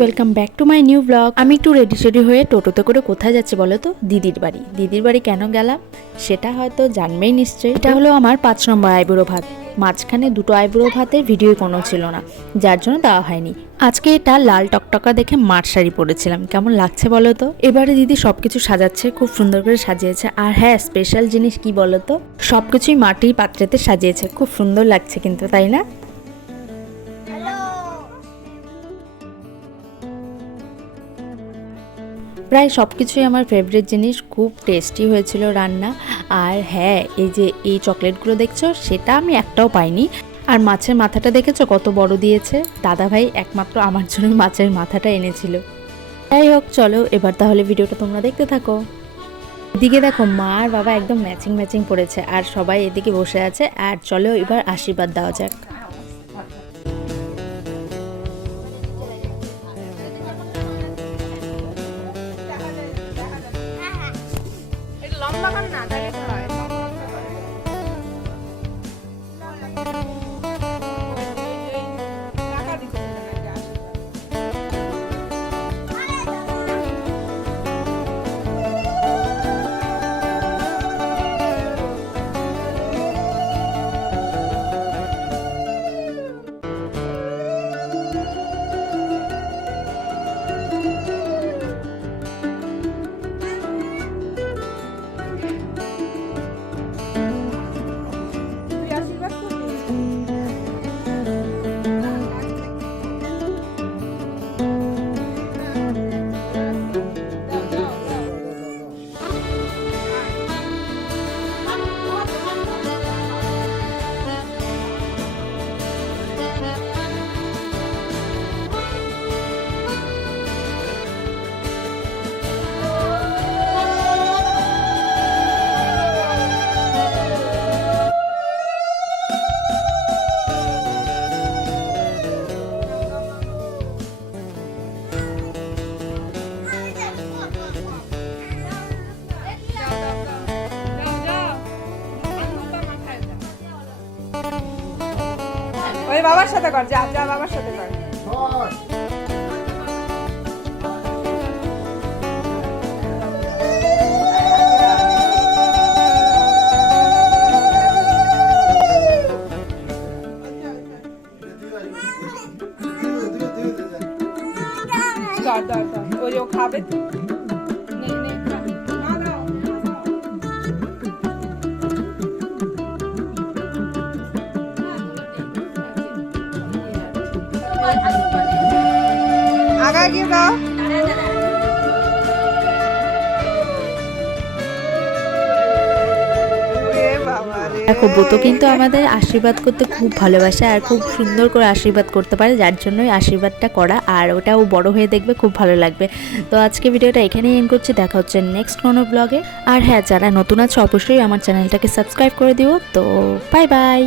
Welcome back to my new blog. আমি একটু ready হয়ে টোটোতে করে কোথায় যাচ্ছি বলো তো? দিদির বাড়ি। দিদির বাড়ি কেন গেলাম সেটা হয়তো জানবেই নিশ্চয়ই। এটা হলো আমার 5 নম্বর আইবুড়ো ভাত। মাঝখানে দুটো আইবুড়ো ভাতের ভিডিও কোনো ছিল না, যার জন্য দেওয়া হয়নি। আজকে এটা লাল টকটকা দেখে মাঠ শাড়ি পরেছিলাম, কেমন লাগছে বলো তো? এবারে দিদি সবকিছু সাজাচ্ছে, খুব সুন্দর করে সাজিয়েছে। আর হ্যাঁ, স্পেশাল জিনিস কি বলো তো, সবকিছুই মাটির পাত্রেতে সাজিয়েছে, খুব সুন্দর লাগছে কিন্তু, তাই না? প্রায় সব কিছুই আমার ফেভারিট জিনিস, খুব টেস্টি হয়েছিল রান্না। আর হ্যাঁ, এই যে এই চকলেটগুলো দেখছো, সেটা আমি একটাও পাইনি। আর মাছের মাথাটা দেখেছো কত বড় দিয়েছে? দাদাভাই একমাত্র আমার জন্য মাছের মাথাটা এনেছিল। যাই হোক, চলো এবার তাহলে ভিডিওটা তোমরা দেখতে থাকো। এদিকে দেখো, মা আর বাবা একদম ম্যাচিং ম্যাচিং পড়েছে, আর সবাই এদিকে বসে আছে। আর চলো এবার আশীর্বাদ দেওয়া যাক। ওই বাবার সাথে কর, যা যা বাবার সাথে কর। ওই যে ও খাবে তো। আগা গিয়ে দাও। দেখো, ব্রত কিন্তু আমাদের আশীর্বাদ করতে খুব ভালোবাসে আর খুব সুন্দর করে আশীর্বাদ করতে পারে, যার জন্যই আশীর্বাদটা করা। আর ওটাও বড় হয়ে দেখবে খুব ভালো লাগবে। তো আজকে ভিডিওটা এখানেই এন্ড করছি, দেখা হচ্ছে নেক্সট কোনো ব্লগে। আর হ্যাঁ, যারা নতুন আছে অবশ্যই আমার চ্যানেলটাকে সাবস্ক্রাইব করে দিও। তো বাই বাই।